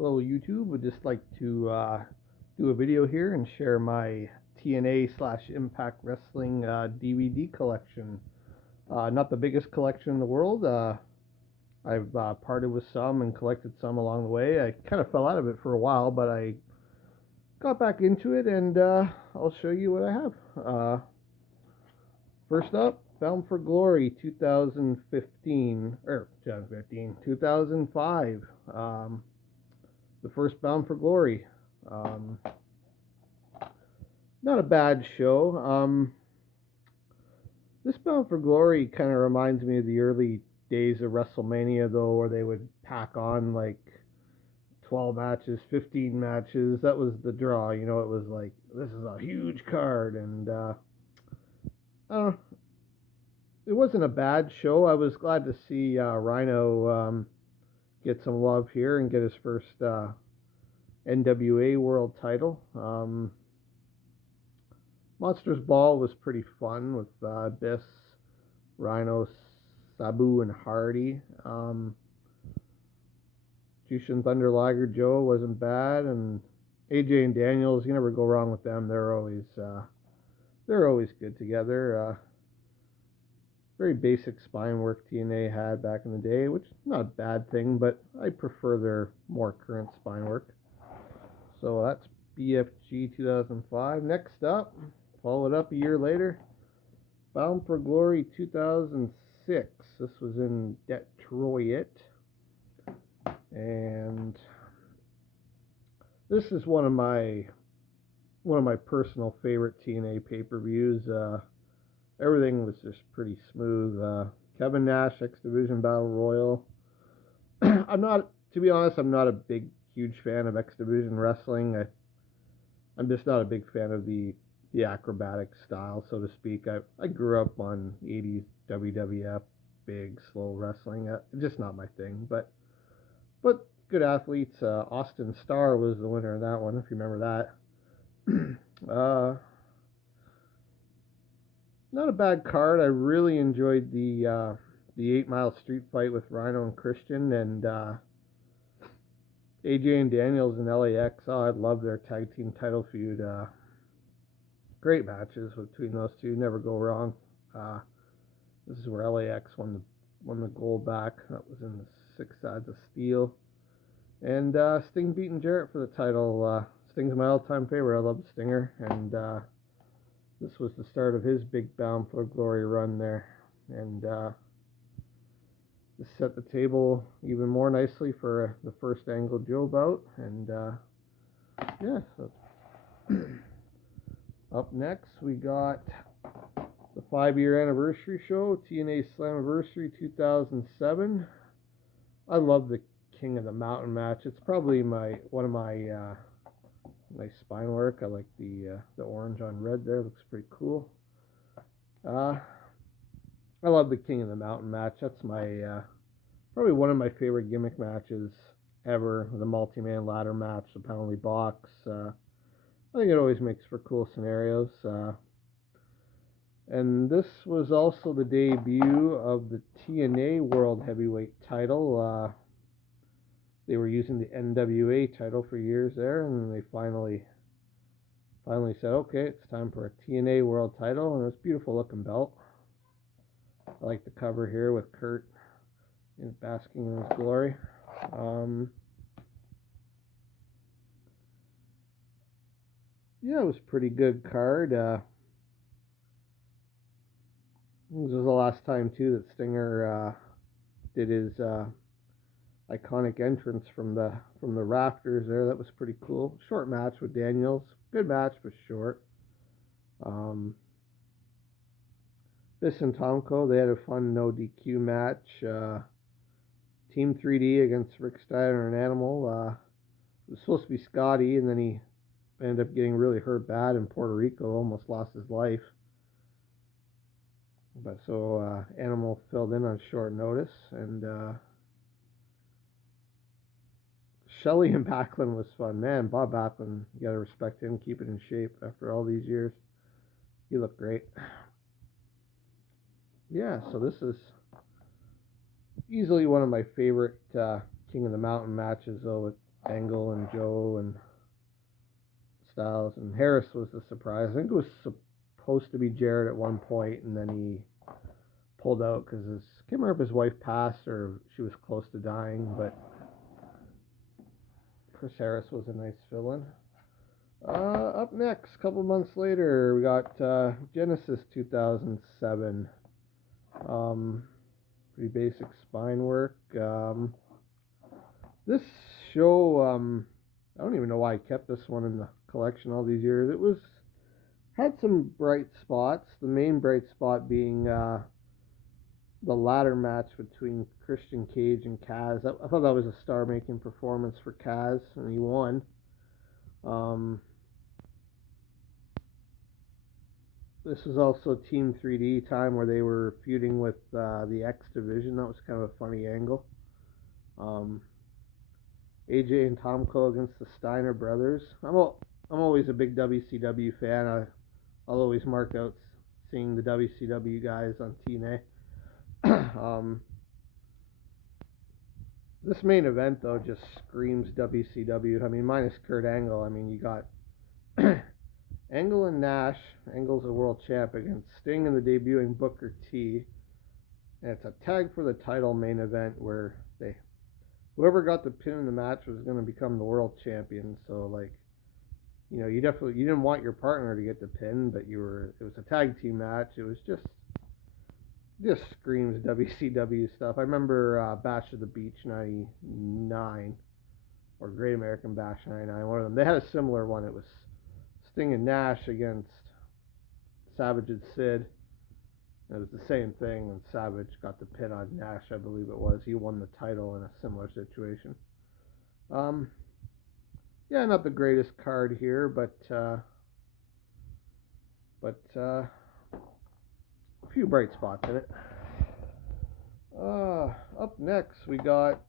Hello YouTube, would just like to do a video here and share my TNA/Impact Wrestling DVD collection. Not the biggest collection in the world. I've parted with some and collected some along the way. I kind of fell out of it for a while, but I got back into it, and I'll show you what I have. First up, Bound for Glory 2015, 2005. The first Bound for Glory. Um, Not a bad show. This Bound for Glory kind of reminds me of the early days of WrestleMania, though, where they would pack on like 12 matches, 15 matches. That was the draw. It was like, this is a huge card. And I don't know, it wasn't a bad show. I was glad to see Rhino get some love here and get his first NWA World title. Monsters Ball was pretty fun with Biss, Rhino, Sabu, and Hardy. Jushin Thunder Liger Joe wasn't bad, and AJ and Daniels, you never go wrong with them. They're always good together. Very basic spine work TNA had back in the day, which is not a bad thing, but I prefer their more current spine work. So that's BFG 2005. Next up, followed up a year later, Bound for Glory 2006. This was in Detroit. And this is one of my personal favorite TNA pay-per-views. Everything was just pretty smooth. Kevin Nash X Division Battle Royal. To be honest, I'm not a huge fan of X Division wrestling. I'm just not a big fan of the acrobatic style, so to speak. I grew up on 80s WWF, big, slow wrestling. Just not my thing, but good athletes. Austin Starr was the winner of that one, if you remember that. Not a bad card. I really enjoyed the 8 Mile Street fight with Rhino and Christian, and AJ and Daniels and LAX. Oh, I love their tag team title feud. Great matches between those two. Never go wrong. This is where LAX won the gold back. That was in the 6 Sides of Steel. And Sting beating Jarrett for the title. Sting's my all-time favorite. I love Stinger. And this was the start of his big Bound for Glory run there. And this set the table even more nicely for the first Angle Joe bout. And yeah, so up next we got the 5-year anniversary show, TNA Slammiversary 2007. I love the King of the Mountain match. It's probably one of my nice spine work. I like the orange on red there. Looks pretty cool. I love the King of the Mountain match. That's my probably one of my favorite gimmick matches ever. The multi-man ladder match, the penalty box. I think it always makes for cool scenarios. And this was also the debut of the TNA World Heavyweight title. They were using the NWA title for years there, and they finally said, okay, it's time for a TNA World title, and it's a beautiful looking belt. I like the cover here with Kurt basking in his glory. Yeah, it was a pretty good card. This was the last time too that Stinger did his iconic entrance from the rafters there. That was pretty cool. Short match with Daniels. Good match, but short. Biss and Tomko, they had a fun no DQ match. Team 3D against Rick Steiner and Animal. It was supposed to be Scotty, and then he ended up getting really hurt bad in Puerto Rico. Almost lost his life. But so Animal filled in on short notice, and Shelley and Backlund was fun. Man, Bob Backlund, you gotta respect him, keep it in shape after all these years. He looked great. Yeah, so this is easily one of my favorite King of the Mountain matches, though. Angle and Joe and Styles, and Harris was the surprise. I think it was supposed to be Jarrett at one point, and then he pulled out because I can't remember if his wife passed or she was close to dying, but Chris Harris was a nice fill-in. Up next, a couple months later, we got Genesis 2007. Pretty basic spine work. This show, I don't even know why I kept this one in the collection all these years. It had some bright spots. The main bright spot being the ladder match between Christian Cage and Kaz. I thought that was a star-making performance for Kaz, and he won. This was also Team 3D time where they were feuding with the X Division. That was kind of a funny angle. AJ and Tomko against the Steiner brothers. I'm always a big WCW fan. I'll always mark out seeing the WCW guys on TNA. This main event though just screams WCW. I mean, minus Kurt Angle. I mean, you got Angle and Nash. Angle's a world champ against Sting and the debuting Booker T. And it's a tag for the title main event where whoever got the pin in the match was going to become the world champion. So like, you didn't want your partner to get the pin, but it was a tag team match. It was just screams WCW stuff. I remember Bash of the Beach 99 or Great American Bash 99, one of them. They had a similar one. It was Sting and Nash against Savage and Sid. It was the same thing, and Savage got the pin on Nash, I believe it was. He won the title in a similar situation. Yeah, not the greatest card here, but a few bright spots in it. Up next, we got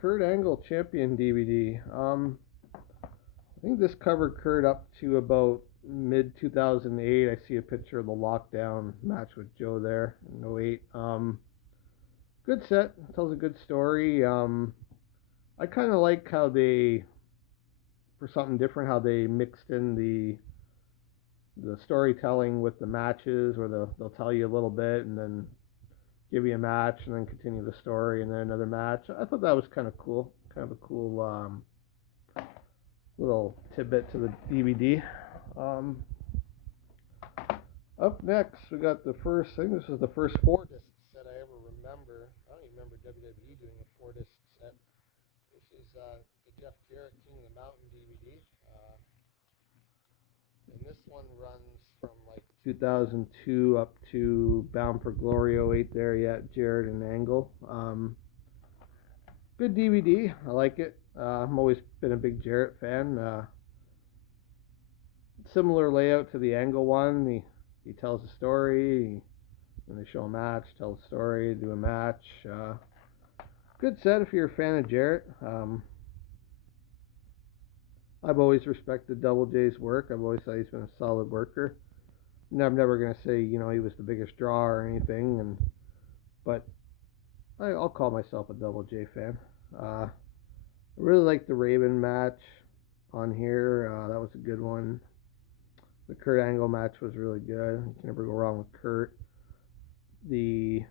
Kurt Angle Champion DVD. I think this covered Kurt up to about mid 2008. I see a picture of the Lockdown match with Joe there in 08. Good set, tells a good story. I kind of like how for something different, how they mixed in the storytelling with the matches, where they'll tell you a little bit and then give you a match and then continue the story and then another match. I thought that was kind of cool, kind of a cool little tidbit to the DVD. Up next, we got I think this is the first 4-disc set I ever remember. I don't even remember WWE doing a 4-disc set. This is the Jeff Jarrett King of the Mountain DVD. And this one runs from like 2002 up to Bound for Glory 08 there, yeah, Jarrett and Angle. Good DVD. I like it. I've always been a big Jarrett fan. Similar layout to the Angle one. He tells a story, when they show a match, tells a story, do a match. Good set if you're a fan of Jarrett. I've always respected Double J's work. I've always thought he's been a solid worker. And I'm never going to say, he was the biggest draw or anything, but I'll call myself a Double J fan. I really like the Raven match on here. That was a good one. The Kurt Angle match was really good. You can never go wrong with Kurt. The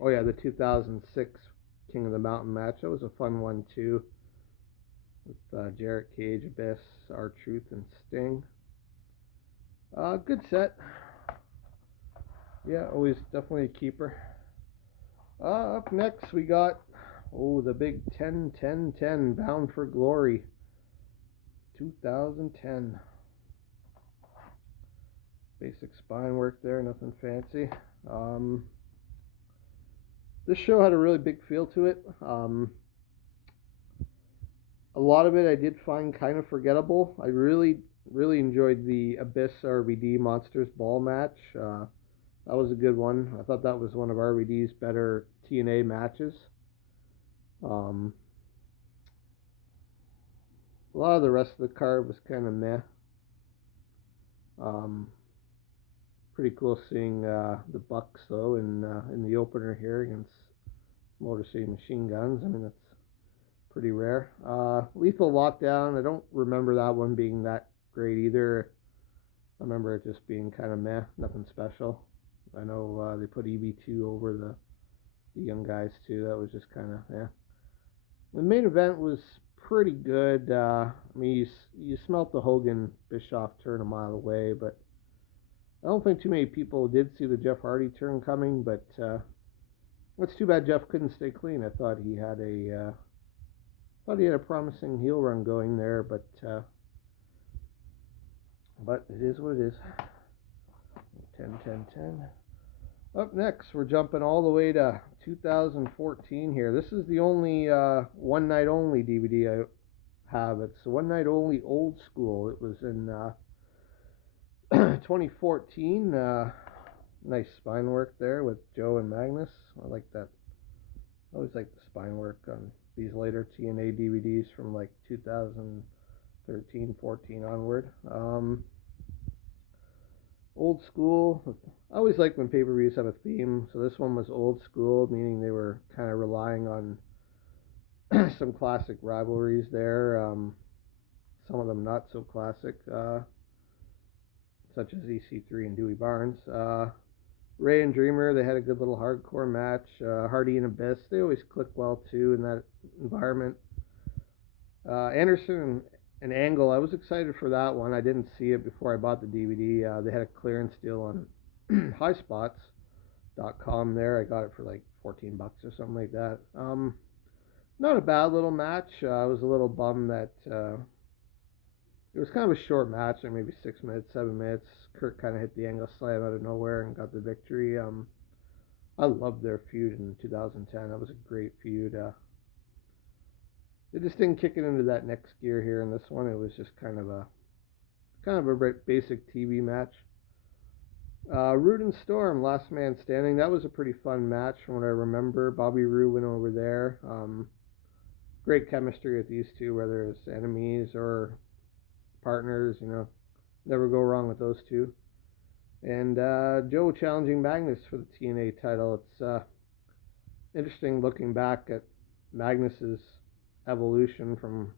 2006 King of the Mountain match. That was a fun one too. With Jarrett Cage, Abyss, R-Truth, and Sting. Good set. Yeah, always definitely a keeper. Up next we got the big 10-10-10 Bound for Glory 2010. Basic spine work there, nothing fancy. This show had a really big feel to it. A lot of it I did find kind of forgettable. I really enjoyed the Abyss RVD Monsters Ball match. That was a good one. I thought that was one of RVD's better TNA matches. A lot of the rest of the card was kind of meh. Pretty cool seeing the Bucks though in the opener here against Motor City Machine Guns. I mean, that's pretty rare. Lethal Lockdown, I don't remember that one being that great either. I remember it just being kind of meh, nothing special. I know they put EB2 over the young guys too. That was just kind of, yeah. The main event was pretty good. I mean, you smelt the Hogan Bischoff turn a mile away, but I don't think too many people did see the Jeff Hardy turn coming. But it's too bad Jeff couldn't stay clean. I thought he had a promising heel run going there, but it is what it is. 10, 10, 10. Up next, we're jumping all the way to 2014 here. This is the only one night only DVD I have. It's one night only old school. It was in 2014. Nice spine work there with Joe and Magnus. I like that. I always like the spine work on these later TNA DVDs from like 2013, 14 onward. Old school. I always like when pay-per-views have a theme. So this one was old school, meaning they were kind of relying on some classic rivalries there. Some of them not so classic, such as EC3 and Dewey Barnes. Ray and Dreamer, they had a good little hardcore match. Hardy and Abyss, they always click well too in that environment. Anderson and Angle, I was excited for that one. I didn't see it before I bought the DVD. They had a clearance deal on highspots.com there. I got it for like $14 or something like that. Not a bad little match. I was a little bummed that it was kind of a short match, like maybe 6 minutes, 7 minutes. Kurt kind of hit the angle slam out of nowhere and got the victory. I loved their feud in 2010. That was a great feud. They just didn't kick it into that next gear here in this one. It was just kind of a basic TV match. Roode and Storm, Last Man Standing. That was a pretty fun match from what I remember. Bobby Roode went over there. Great chemistry with these two, whether it's enemies or partners. Never go wrong with those two. And Joe challenging Magnus for the TNA title. It's interesting looking back at Magnus's evolution from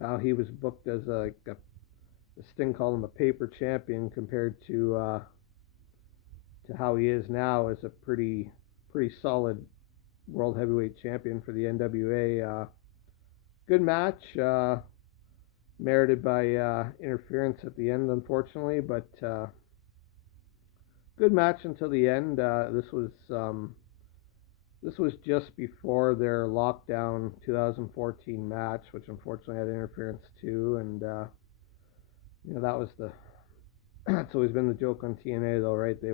how he was booked as Sting called him a paper champion compared to how he is now as a pretty solid world heavyweight champion for the NWA. Good match, merited by interference at the end, unfortunately, but good match until the end. This was just before their lockdown 2014 match, which unfortunately had interference too, and that was that's always been the joke on TNA though, right? They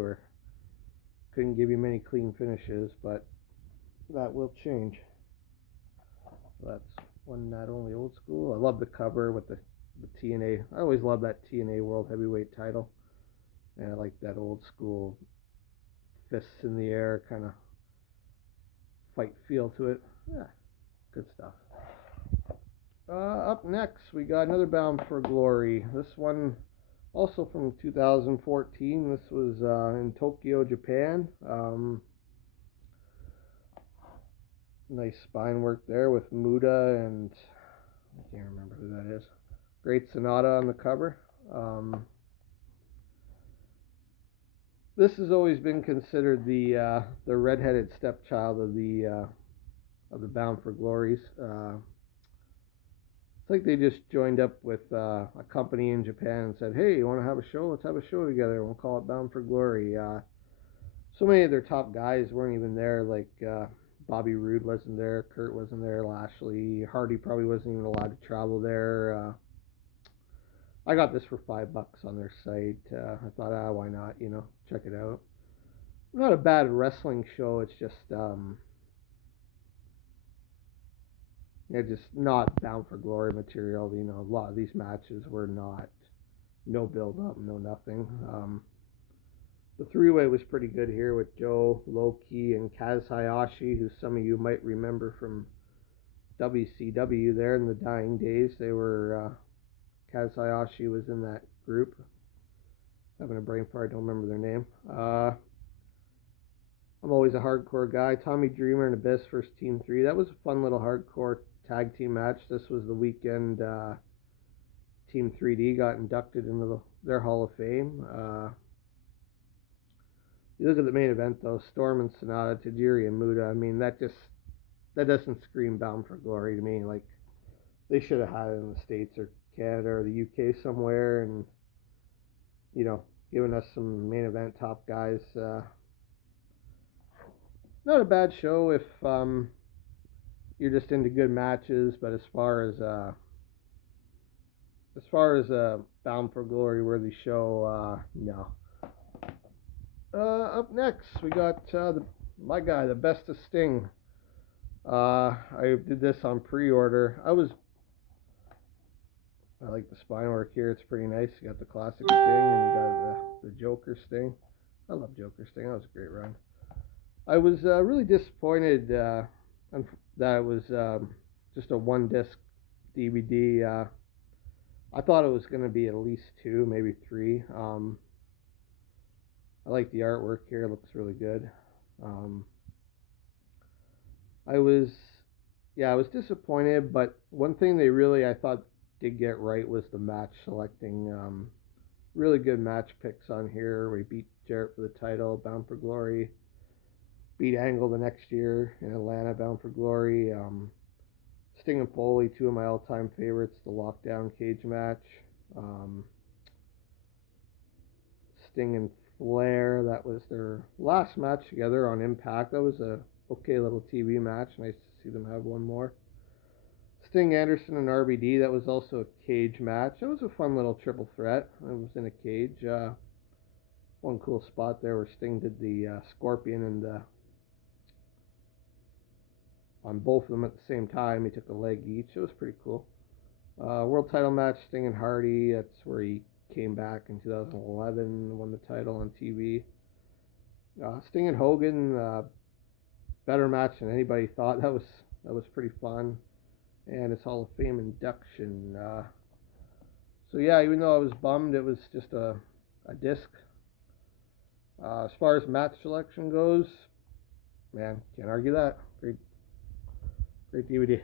couldn't give you many clean finishes, but that will change. So that's one not only old school. I love the cover with the TNA. I always love that TNA World Heavyweight title, and I like that old school fists in the air kind of fight feel to it. Yeah, good stuff. Up next, we got another Bound for Glory. This one also from 2014. This was in Tokyo, Japan. Nice spine work there with Muda and I can't remember who that is. Great Sonata on the cover. This has always been considered the redheaded stepchild of the Bound for Glories. It's like they just joined up with a company in Japan and said, "Hey, you want to have a show? Let's have a show together. We'll call it Bound for Glory." So many of their top guys weren't even there. Like Bobby Roode wasn't there, Kurt wasn't there, Lashley, Hardy probably wasn't even allowed to travel there. I got this for $5 on their site. I thought, why not? Check it out. Not a bad wrestling show. It's just just not Bound for Glory material. A lot of these matches were no build up, no nothing. The three-way was pretty good here with Joe, Loki, and Kaz Hayashi, who some of you might remember from WCW there in the dying days. They were Kaz Hayashi was in that group. Having a brain fart, I don't remember their name. I'm always a hardcore guy. Tommy Dreamer and Abyss versus Team 3. That was a fun little hardcore tag team match. This was the weekend Team 3D got inducted into their Hall of Fame. You look at the main event though, Storm and Sonata, Tajiri and Muta. I mean, that doesn't scream Bound for Glory to me. Like, they should have had it in the States or Canada or the UK somewhere, and given us some main event top guys. Not a bad show if you're just into good matches, but as far as Bound for Glory worthy show, no. Up next we got my guy, the Best of Sting. I did this on pre-order. I like the spine work here. It's pretty nice. You got the classic Sting, and you got the Joker Sting. I love Joker Sting. That was a great run. I was really disappointed that it was just a one disc DVD. I thought it was going to be at least 2, maybe 3. I like the artwork here; it looks really good. I was disappointed, but one thing they really, I thought, did get right was the match selecting. Really good match picks on here. We beat Jarrett for the title, Bound for Glory. Beat Angle the next year in Atlanta, Bound for Glory. Sting and Foley, 2 of my all-time favorites. The Lockdown cage match. Sting and Flair, that was their last match together on Impact. That was a okay little TV match. Nice to see them have one more. Sting, Anderson, and RBD, that was also a cage match. It was a fun little triple threat. It was in a cage. One cool spot there where Sting did the Scorpion and on both of them at the same time. He took a leg each. It was pretty cool. World title match, Sting and Hardy. That's where he came back in 2011, won the title on TV. Sting and Hogan, better match than anybody thought. That was pretty fun. And his Hall of Fame induction. So yeah, even though I was bummed, it was just a disc. As far as match selection goes, man, can't argue that. Great DVD.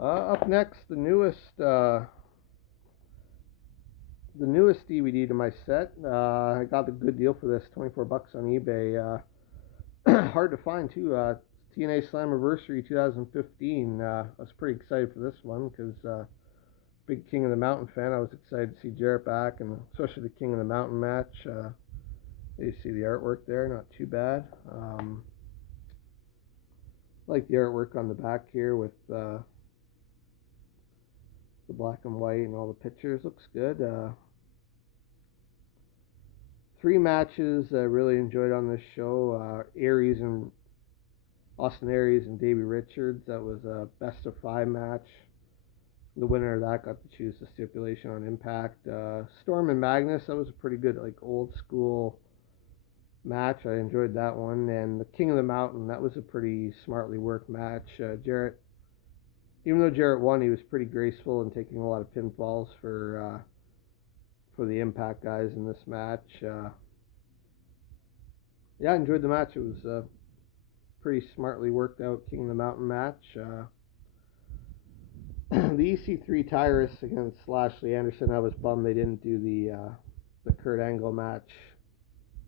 Up next, the newest DVD to my set. I got a good deal for this, $24 on eBay. Hard to find too. TNA Slammiversary 2015. I was pretty excited for this one because big King of the Mountain fan. I was excited to see Jarrett back, and especially the King of the Mountain match. You see the artwork there, not too bad. Like the artwork on the back here with the black and white and all the pictures. Looks good. 3 matches I really enjoyed on this show. Austin Aries and Davey Richards. That was a best of 5 match. The winner of that got to choose the stipulation on Impact. Storm and Magnus, that was a pretty good, like, old school match. I enjoyed that one. And the King of the Mountain, that was a pretty smartly worked match. Jarrett, even though Jarrett won, he was pretty graceful and taking a lot of pinfalls for the Impact guys in this match. Yeah, I enjoyed the match. It was a pretty smartly worked out King of the Mountain match. The EC3 Tyrus against Lashley Anderson, I was bummed they didn't do the Kurt Angle match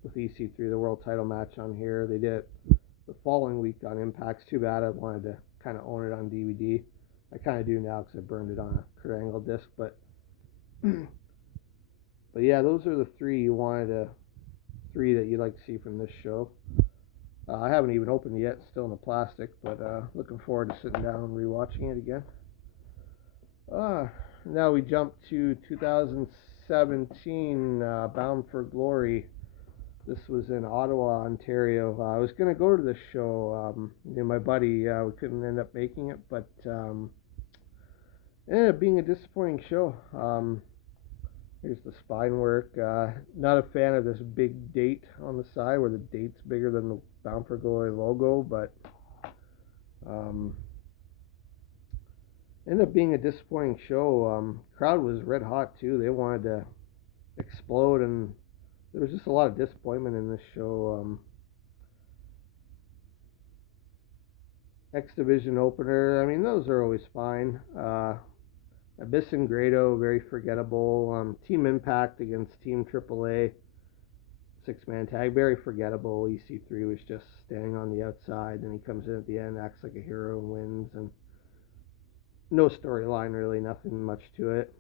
with EC3, the world title match on here. They did it the following week on Impact. Too bad. I wanted to kind of own it on DVD. I kind of do now because I burned it on a Kurt Angle disc, but yeah, those are the 3 that you'd like to see from this show. I haven't even opened it yet, still in the plastic, but looking forward to sitting down and rewatching it again. Now we jump to 2017, Bound for Glory. This was in Ottawa, Ontario. I was going to go to this show. Me and my buddy, we couldn't end up making it, but it ended up being a disappointing show. Here's the spine work. Not a fan of this big date on the side where the date's bigger than the Bound for Glory logo, but ended up being a disappointing show. Crowd was red hot too. They wanted to explode, and there was just a lot of disappointment in this show. X Division opener. I mean, those are always fine. Abyss and Grado, very forgettable. Team Impact against Team AAA, six-man tag, very forgettable. EC3 was just standing on the outside, and he comes in at the end, acts like a hero, and wins. And no storyline really, nothing much to it.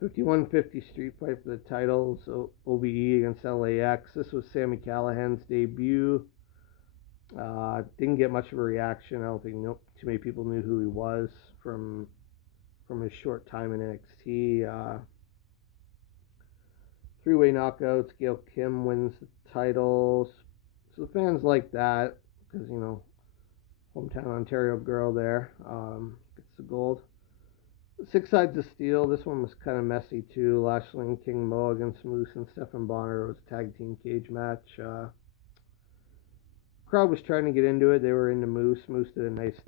5150 Street Fight for the titles, OBE against LAX. This was Sami Callihan's debut. Didn't get much of a reaction. I don't think too many people knew who he was from his short time in NXT. Three-way knockouts. Gail Kim wins the titles. So the fans like that because, hometown Ontario girl there gets the gold. Six Sides of Steel. This one was kind of messy too. Lashley and King Mo against Moose and Stephan Bonner. It was a tag team cage match. Crowd was trying to get into it. They were into Moose. Moose did a nice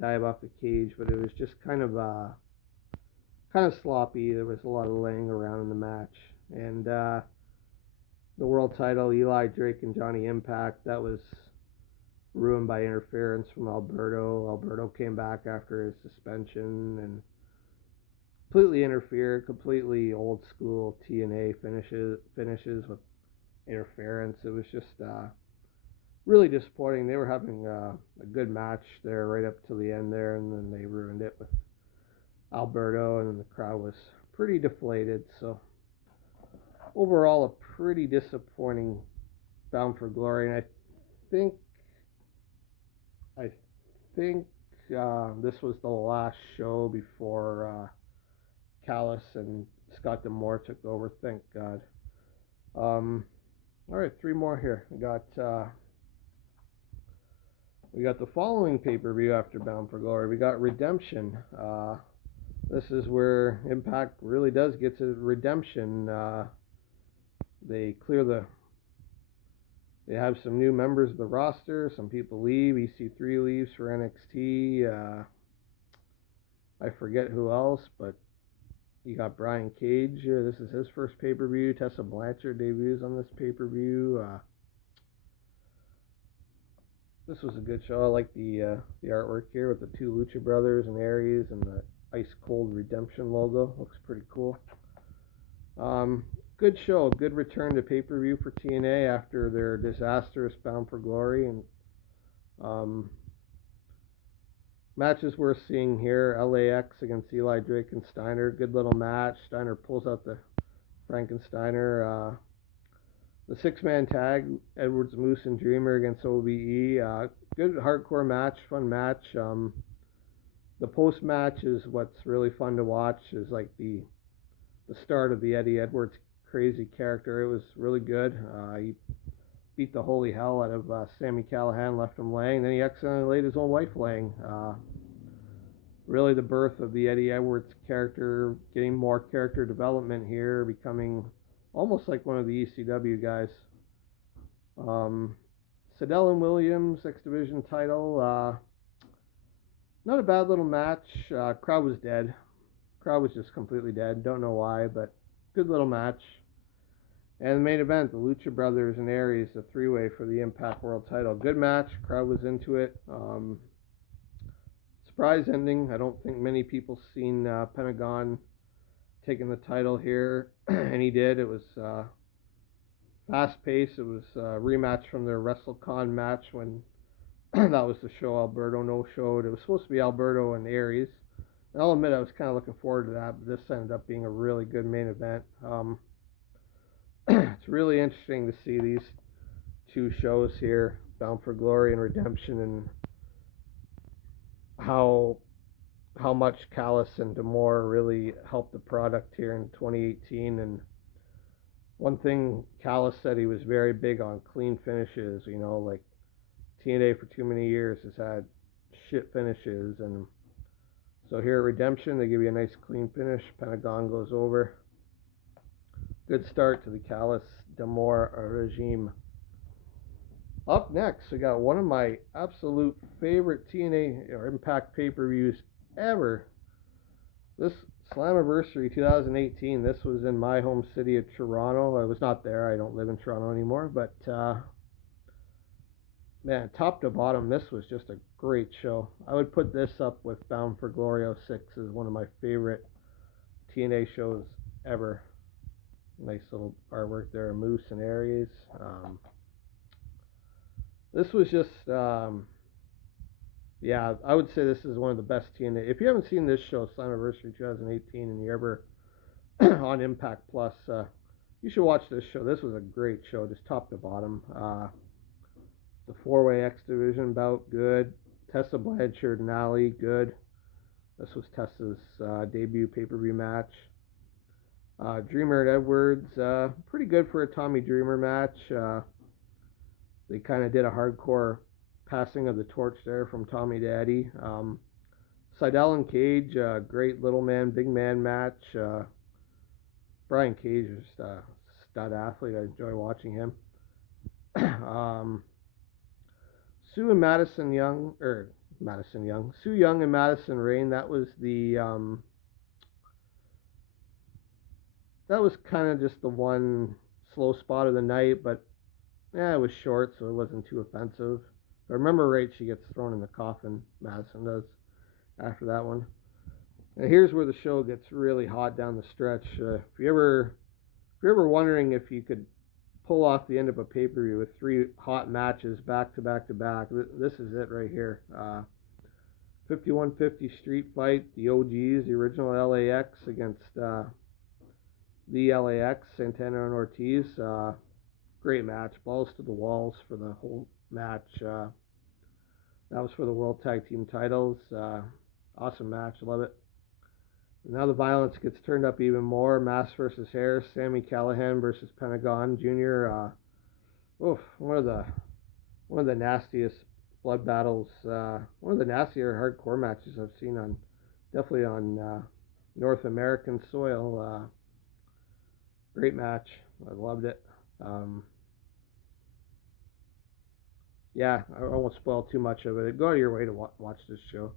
dive off the cage, but it was just kind of sloppy. There was a lot of laying around in the match. And the world title, Eli Drake and Johnny Impact, that was ruined by interference from Alberto. Alberto came back after his suspension and completely interfered, completely old school TNA finishes with interference. It was just really disappointing. They were having a good match there right up to the end there, and then they ruined it with Alberto, and then the crowd was pretty deflated. So overall, a pretty disappointing Bound for Glory. And I think this was the last show before Callis and Scott D'Amore took over. Thank God. All right, three more here. We got the following pay-per-view after Bound for Glory. We got Redemption. This is where Impact really does get to redemption. They have some new members of the roster. Some people leave. EC3 leaves for NXT. I forget who else, but you got Brian Cage. This is his first pay-per-view. Tessa Blanchard debuts on this pay-per-view. This was a good show. I like the artwork here with the two Lucha Brothers and Aries and the Ice Cold Redemption logo. Looks pretty cool. Good show. Good return to pay-per-view for TNA after their disastrous Bound for Glory. And matches we're seeing here, LAX against Eli Drake and Steiner. Good little match. Steiner pulls out the Frankensteiner. The six-man tag, Edwards, Moose, and Dreamer against OBE. Good hardcore match, fun match. The post-match is what's really fun to watch, is like the start of the Eddie Edwards crazy character. It was really good. He beat the holy hell out of Sami Callihan, left him laying. Then he accidentally laid his own wife laying. Really the birth of the Eddie Edwards character, getting more character development here, becoming almost like one of the ECW guys. Sydal and Williams, X Division title. Not a bad little match. Crowd was dead. Crowd was just completely dead. Don't know why, but good little match. And the main event, the Lucha Brothers and Aries, a three-way for the Impact World title. Good match. Crowd was into it. Surprise ending. I don't think many people seen Pentagon taking the title here, and he did. It was fast-paced. It was a rematch from their WrestleCon match when that was the show Alberto no-showed. It was supposed to be Alberto and Aries. And I'll admit I was kind of looking forward to that, but this ended up being a really good main event. It's really interesting to see these two shows here, Bound for Glory and Redemption, and how much Callis and D'Amore really helped the product here in 2018. And one thing Callis said, he was very big on clean finishes. Like TNA for too many years has had shit finishes, and so here at Redemption they give you a nice clean finish. Pentagon goes over. Good start to the Callis D'Amore regime. Up next, we got one of my absolute favorite TNA or Impact pay-per-views ever. This Slammiversary 2018, this was in my home city of Toronto. I was not there. I don't live in Toronto anymore, but Man, top to bottom, this was just a great show. I would put this up with Bound for Glory '06 as one of my favorite TNA shows ever. Nice little artwork there, Moose and Aries. This was just, yeah, I would say this is one of the best TNA. If you haven't seen this show, Slammiversary 2018, and you're ever on Impact Plus, you should watch this show. This was a great show, just top to bottom. The four-way X Division bout, good. Tessa Blanchard and Ali, good. This was Tessa's debut pay-per-view match. Dreamer and Edwards, pretty good for a Tommy Dreamer match. They kind of did a hardcore passing of the torch there from Tommy to Eddie. Seidel and Cage, great little man, big man match. Brian Cage is just a stud athlete. I enjoy watching him. Sue and Madison Young, Sue Young and Madison Rain. That was kind of just the one slow spot of the night, but yeah, it was short, so it wasn't too offensive. If I remember right, she gets thrown in the coffin. Madison does after that one. And here's where the show gets really hot down the stretch. If you're ever wondering if you could pull off the end of a pay-per-view with three hot matches back to back to back, this is it right here. 5150 Street Fight, the OGs, the original LAX against the LAX, Santana and Ortiz. Great match, balls to the walls for the whole match. That was for the World Tag Team titles. Awesome match, love it. Now the violence gets turned up even more. Mass versus Harris, Sami Callihan versus Pentagon Jr. One of the nastiest blood battles. One of the nastier hardcore matches I've seen definitely on North American soil. Great match. I loved it. Yeah, I won't spoil too much of it. Go out of your way to watch this show.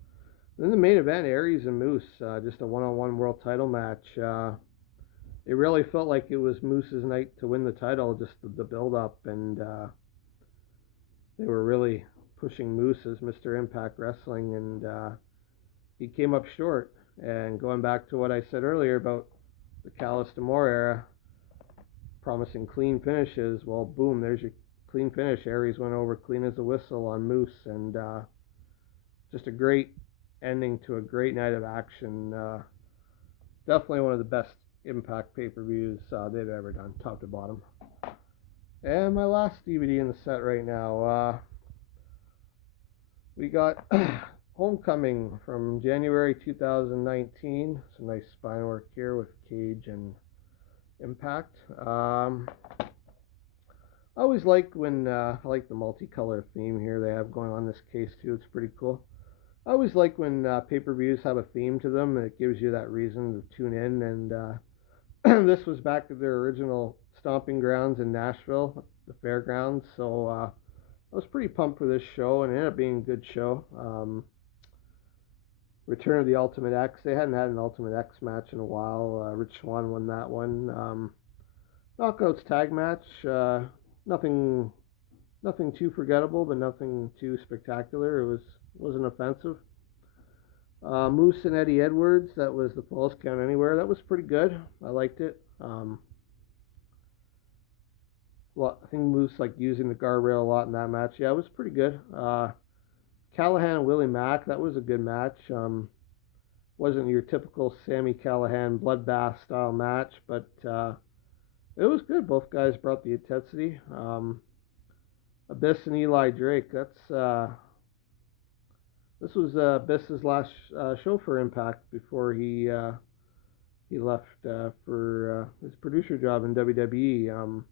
Then the main event, Aries and Moose, just a one-on-one world title match. It really felt like it was Moose's night to win the title, just the build-up, and they were really pushing Moose as Mr. Impact Wrestling, and he came up short. And going back to what I said earlier about the Callis D'Amore era, promising clean finishes, well, boom, there's your clean finish. Aries went over clean as a whistle on Moose, and just a great ending to a great night of action. Definitely one of the best Impact pay-per-views they've ever done, top to bottom. And my last DVD in the set right now, we got Homecoming from January 2019. Some nice spine work here with Cage and Impact. I always like when I like the multicolor theme here they have going on this case too. It's pretty cool. I always like when pay-per-views have a theme to them, and it gives you that reason to tune in. And this was back to their original stomping grounds in Nashville, the fairgrounds. So I was pretty pumped for this show, and it ended up being a good show. Return of the Ultimate X. They hadn't had an Ultimate X match in a while. Rich Swann won that one. Knockouts tag match. Nothing too forgettable, but nothing too spectacular. It wasn't offensive. Moose and Eddie Edwards. That was the Falls Count Anywhere. That was pretty good. I liked it. Well, I think Moose liked using the guardrail a lot in that match. Yeah, it was pretty good. Callahan and Willie Mack. That was a good match. Wasn't your typical Sami Callihan bloodbath style match, but it was good. Both guys brought the intensity. Abyss and Eli Drake. This was Abyss's last show for Impact before he left for his producer job in WWE.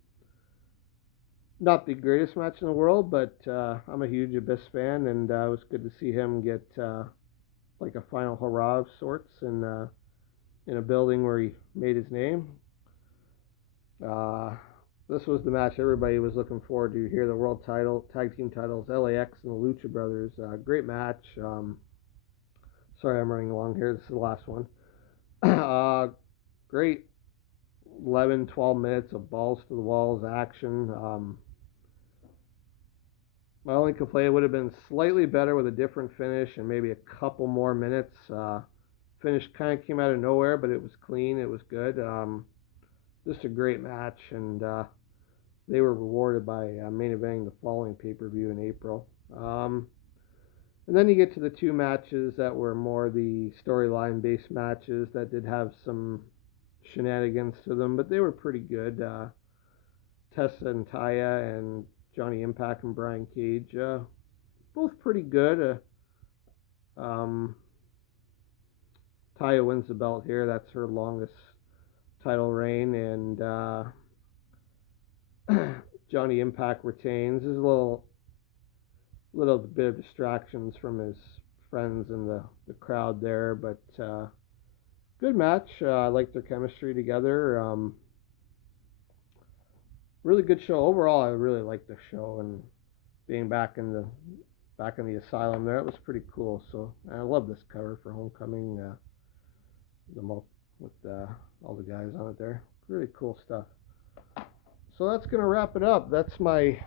Not the greatest match in the world, but I'm a huge Abyss fan, and it was good to see him get like a final hurrah of sorts in a building where he made his name. This was the match everybody was looking forward to here, the world title, tag team titles, LAX and the Lucha Brothers. Great match. Sorry, I'm running along here. This is the last one. Great 11, 12 minutes of balls to the walls action. My only complaint would have been slightly better with a different finish and maybe a couple more minutes. Finish kind of came out of nowhere, but it was clean. It was good. Just a great match, and they were rewarded by main eventing the following pay-per-view in April. And then you get to the two matches that were more the storyline based matches that did have some shenanigans to them, but they were pretty good. Tessa and Taya and Johnny Impact and Brian Cage, both pretty good. Um, Taya wins the belt here. That's her longest title reign, and Johnny Impact retains. There's a little bit of distractions from his friends in the crowd there, but good match. I like their chemistry together. Really good show overall. I really liked the show, and being back in the asylum there, it was pretty cool. So I love this cover for Homecoming. With all the guys on it there, really cool stuff. So that's gonna wrap it up. That's my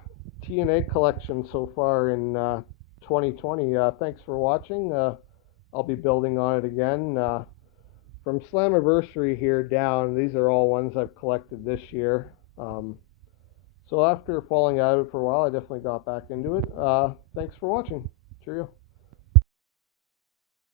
TNA collection so far in 2020. Thanks for watching. I'll be building on it again. From Slammiversary here down, these are all ones I've collected this year. So after falling out of it for a while, I definitely got back into it. Thanks for watching. Cheerio.